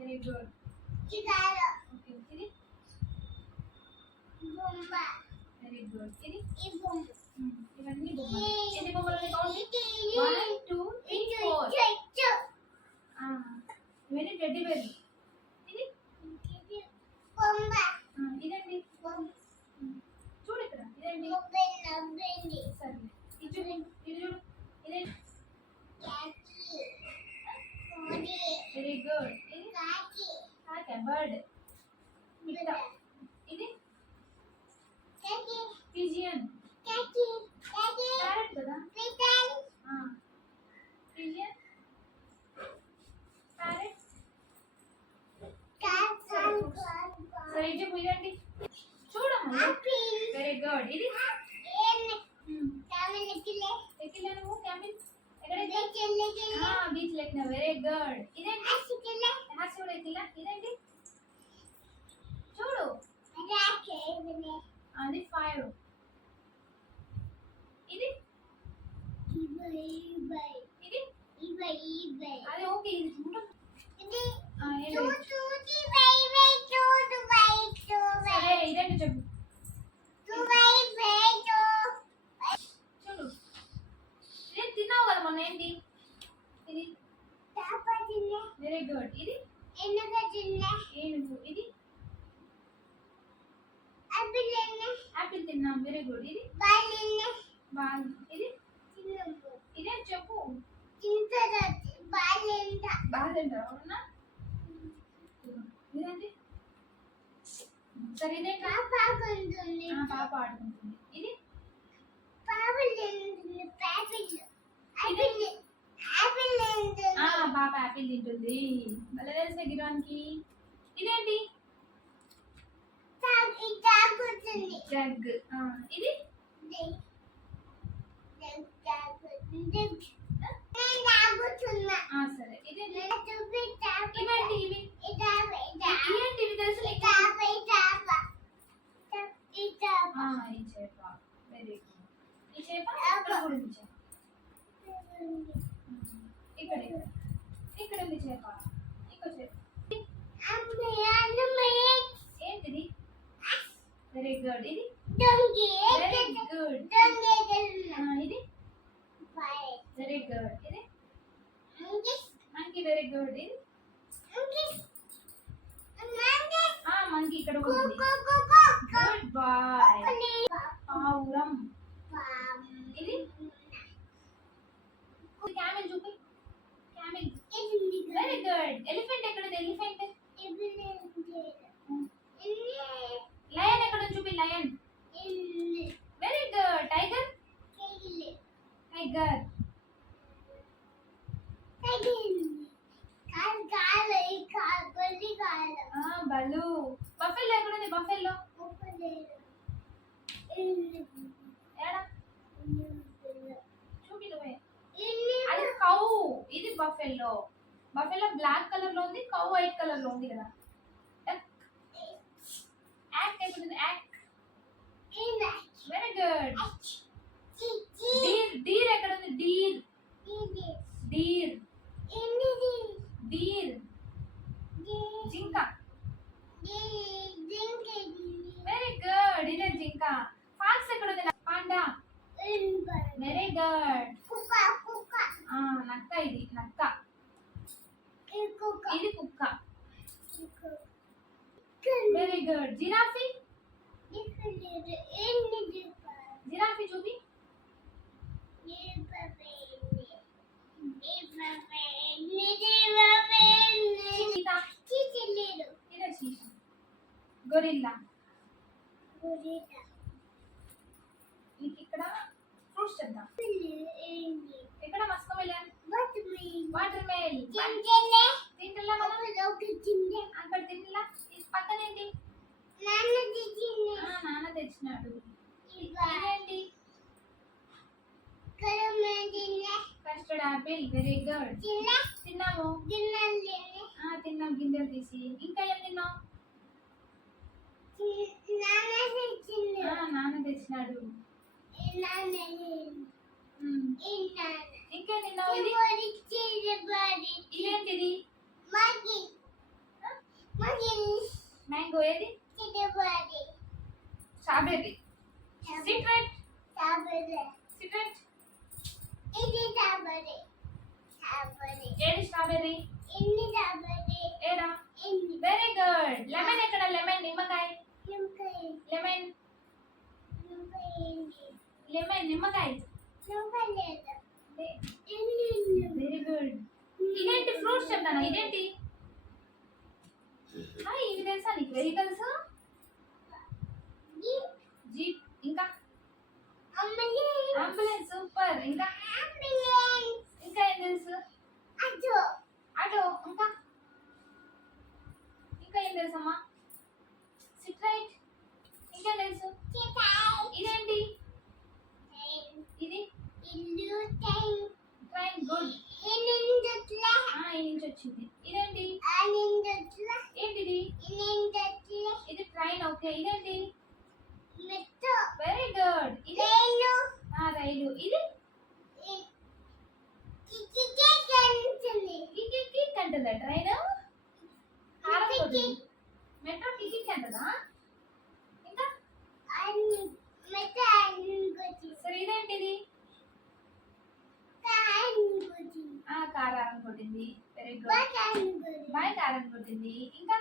Very good. Okay ఇది బొమ్మ. Very good. ఇది ఈ బొమ్మ. ఇవన్నీ బొమ్మలు. ఎన్ని బొమ్మలు ఉన్నాయి కౌంట్? 1 2 3 4. ఇవన్నీ టెడ్డీ బేర్. ఇది బొమ్మ. ఇదండి చూడు ఇక్కడ. ఇదండి సరే ఇది చూడు. ఇది చూడు. ఇదేంటి? Very good. ఇది కాకి బర్డ్. పిట్ట. ఇది పిజియన్. ప్యారెట్ కదా. Pigeon parrot. సరే ఇది చెప్పు. ఇదండి చూడమ్మా. Very good. ఇది ఎక్కిలే నువ్వు క్యామిల్ ఎక్కడ? బీచ్ లెక్కిన. Very good. ఇదేంటి? హ్యాస్ కూడా ఎక్కిలా. ఇదేంటి చూడు. అది 5. ఇది ఇది అది ఓకే. ఇది చూడు. సరే ఇదేంటి చెప్పు. చూడు. ఇది తిన్నావు కదా మొన్న. ఏంటి ఇది? Very good. ఇది ఏనుగు. ఇది యాపిల్ తిన్నాం. Very good. ఇది బాల్. ఇది ఇదేం చెప్పు. బాల్ తింటారా అవునా? ఇదేంటి? సరే ఇదేంటి? పాప ఆడుకుంటుంది. ఇది పాప యాపిల్ తింటుంది. మళ్ళీ తెలిసే గిరానికి. ఇదేంటి? జగ్. ఇది సరే ఇది ఇవేంటి? ఇవి ఏంటి? ఇవి తెలుసు. ఈ చేప. Very good. ఈ చేప ఇక్కడ కూడా ఉంది. చేప ఇక్కడ ఇక్కడ ఉంది. చేప ఇంకో చేప. ఏంటిది? Very good. ఇది వెరీ గుడ్. ఇది వెరీ గుడ్. ఇది మంకీ. Very good. ఇది మంకీ ఇక్కడ కూడా ఉంది. Good boy. పావురం. ఇది క్యామెల్. చూపి క్యామెల్. Very good. ఎలిఫెంట్ ఎక్కడ ఉంది? ఎలిఫెంట్. లయన్ ఎక్కడ ఉంది? చూపి lion. Very good. Tiger. Tiger. బలు. బఫెల్లో ఎక్కడ ఉంది? బఫెల్లో. ఏడా చూపి నువ్వే. అది కౌ. ఇది బఫెల్లో. బఫెల్లో బ్లాక్ కలర్ లో ఉంది. కౌ వైట్ కలర్ లో ఉంది కదా. యాక్ ఎక్కడ ఉంది? Yak. Very good. Deer. Deer ఎక్కడ ఉంది? డీర్. డీర్. డీర్. జింక. Very good. ఇదే జింక. ఫాక్స్ ఎక్కడ ఉంది? పాండా. Very good. నక్క. ఇది నక్క. ఇది కుక్క. Very good. జిరాఫీ. జిరాఫీ చూపి. గొరిల్లా. నీకు ఇక్కడ ఫ్రూట్స్ చెప్తా. ఇక్కడ మస్క్ మెలన్. Watermelon. తింటలా అక్కడ తింటలా. పక్కన ఏంటి? నాన్న తెచ్చినాడు. ఇదేంటి? Custard apple. Very good. తిన్నాము. తిన్నాం గింజలు తీసి. ఇంకా ఏం తిన్నావు? నాన్న తెచ్చినాడు. ఇంకేం తిన్నావు? ఇది ఇదేంటిది? మ్యాంగో ఏది? స్ట్రాబెర్రీ. సిట్రట్. సిట్రట్. ఏది స్ట్రాబెర్రీ? ఏరా? Very good. లెమన్ ఎక్కడ? లెమన్ నిమ్మకాయ. లెమన్. లెమన్ నిమ్మకాయ. Very good. ఇదేంటి ఫ్రూట్స్ చెప్తానా? ఇదేంటి? ఇవి తెలుసా నీకు? వెహికల్స్. జీప్. ఇంకా అంబులెన్స్. సూపర్. ఇంకా ఇంకా ఏం తెలుసు? ఆటో. ఇంకా ఇంకా ఏం తెలుసమ్మా? సిట్రైట్. ఇంకా తెలుసు? ఇదేంటి? ఇది ట్రైన్. గుడ్. ఈ నుంచి వచ్చింది. ఇదేంటి? ఏంటిది? ఇది ట్రైన్. ఓకే. ఇదేంటి? Very good. ఇది రైలు. ఇది కిక్ అంటుందా ట్రైన్? Metro kick అంటదా? ఇంకా సరే ఇదేంటిది? కార్ ఆరన్ కొట్టింది. Very good. బైక్ ఆరన్ కొట్టింది. ఇంకా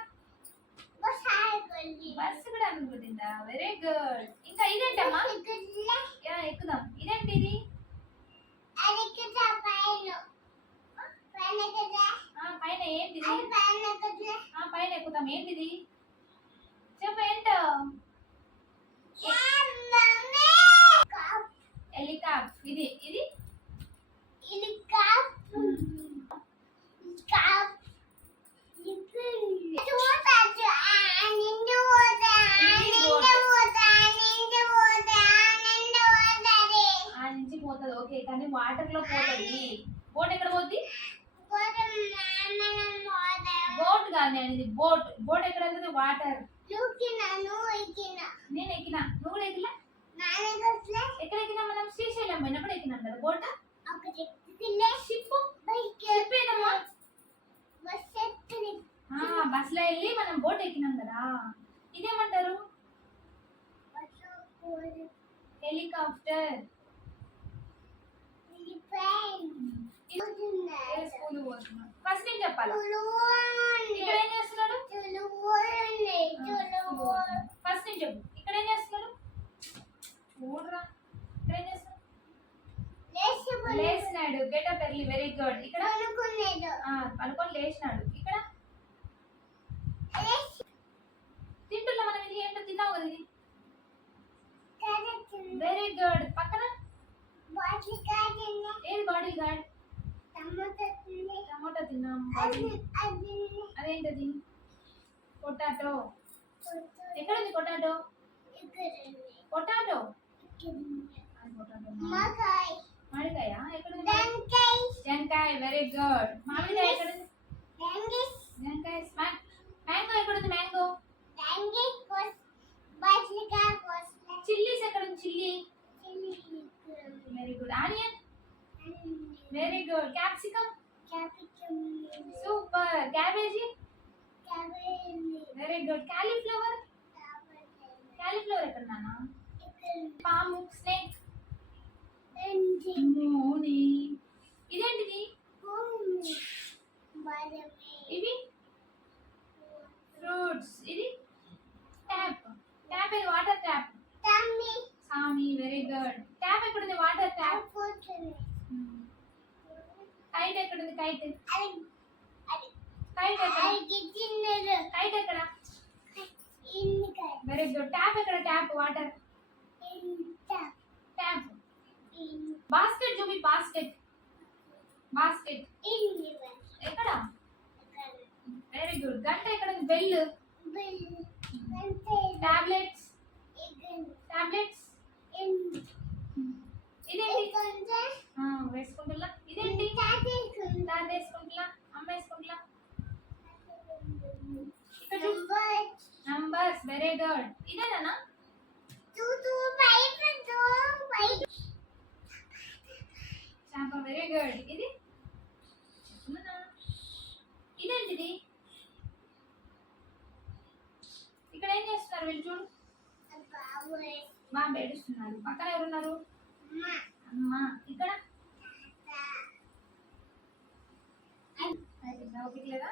బస్సు కూడా ఆరన్ కొట్టిందా? Very good. ఇంకా ఇదేంటమ్మా? ఎక్కుదాం. ఇదేంటిది? పైన ఏంటిది? పైన ఎక్కుతాం. ఏంటిది? చెప్పు ఏంటో? హెలికాప్టర్. ఇది ఇది ఆ నుంచి పోతుంది. ఓకే. కానీ వాటర్ లో పోతుంది. బోట్ ఎక్కడ పోద్ది? బోట్ కాదు అనేది. బోట్. బోట్ ఎక్కడ వెళ్తుంది? వాటర్. నేను ఎక్కినా. నువ్వు కూడా ఎక్కినా? ఎక్కడ ఎక్కినా? మనం శ్రీశైలం పోయినప్పుడు ఎక్కినాం కదా బోట్. బస్ లో వెళ్ళి మనం బోట్ ఎక్కినాం కదా. ఇదేమంటారు? హెలికాప్టర్. స్కూల్ పోతున్నాం. ఫస్ట్ నేను చెప్పాలా? ఇక్కడ ఏం చేస్తున్నాడు? ఫస్ట్ నేను చెప్పు. ఇక్కడ ఏం చేస్తున్నాడు? చూడరా. ఇక్కడ ఏం చేస్తున్నాడు? లేచినాడు. Get up early. Very good. ఇక్కడ పనుకొని లేచినాడు. ఇక్కడ తింటున్నా మనం. ఇది ఏంటో తిన్నావు కదా? ఇది వెరీ గుడ్. పక్కన ఏది? Body guard. టమాటా తిన్నాం. అదేంటది? పొటాటో. ఎక్కడ ఉంది పొటాటో? పొటాటో. మామిడికాయ. ఎక్కడ ఉంది? జంకాయ. Very good. మామిడికాయ ఎక్కడ ఉంది? జంకాయ. మ్యాంగో ఎక్కడ ఉంది? మ్యాంగో. చిల్లీస్ ఎక్కడ ఉంది? Chilli. Very good. Onion. Very good. Capsicum. Super. Cabbage. Very good. Cauliflower. Cauliflower ఎక్కడ నాన్న? పాము. స్నేక్. మోని. ఇదేంటిది? ఇవి ఫ్రూట్స్. ఇది ట్యాప్. ట్యాప్ ఏది? Water tap. సామి. Very good. ట్యాప్ ఎక్కడ ఉంది? Water tap. కైట్ ఎక్కడ ఉంది? కైట్. కైట్ ఎక్కడ? కైట్ ఎక్కడ? Very good. ట్యాప్ ఎక్కడ? ట్యాప్. Water tap. బాస్కెట్ చూపి. బాస్కెట్. బాస్కెట్ ఎక్కడ? Very good. గంట ఎక్కడ ఉంది? బెల్. టాబ్లెట్స్. టాబ్లెట్స్. ఇదేంటి? వేసుకుంటున్నా. ఇదేంటి? తాత వేసుకుంటున్నా. అమ్మ వేసుకుంటున్నా. నంబర్స్. Very good. ఇదేనా? చేప. Very good. ఇది ఇదేంటిది? ఏడుస్తున్నారు వీళ్ళు చూడు. బాబు ఏడుస్తున్నారు. పక్కన ఎవరున్నారు? అమ్మ. ఇక్కడ ఓపిక లేదా?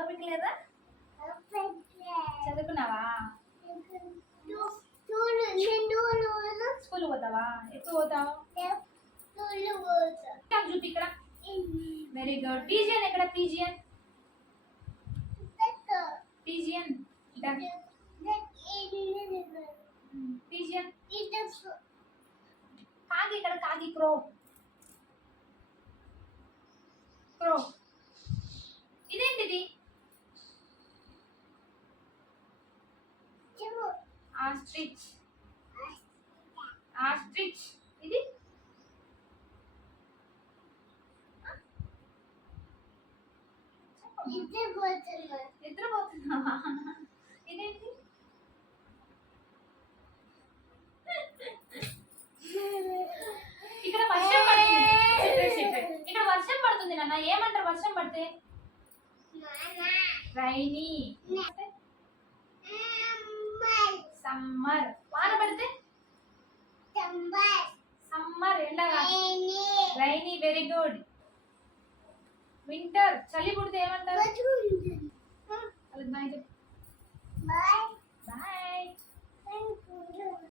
ఓపిక లేదా? చదువుకున్నావా? స్కూల్ పోతావా? ఎప్పుడు పోతావు? చూపి ఇక్కడ. Very good. పీజియన్ ఎక్కడ? పీజియన్ పీజియన్ పీజియన్ కాకి ఇక్కడ. కాకి క్రో. క్రో. ఇదేంటిది? ఆస్ట్రిచ్. ఆస్ట్రిచ్. ఇది నిద్రపోతున్నావా? ఇదేంటి? ఇక్కడ వర్షం పడుతుంది. ఇక్కడ వర్షం పడుతుంది నాన్న. ఏమంటారు వర్షం పడితే? రైనీ. సమ్మర్. వాన పడితే? సమ్మర్. ఎండగా. రైనీ. Very good. వింటర్. చలి పుడితే ఏమంటారు? బాయ్ చెప్పు.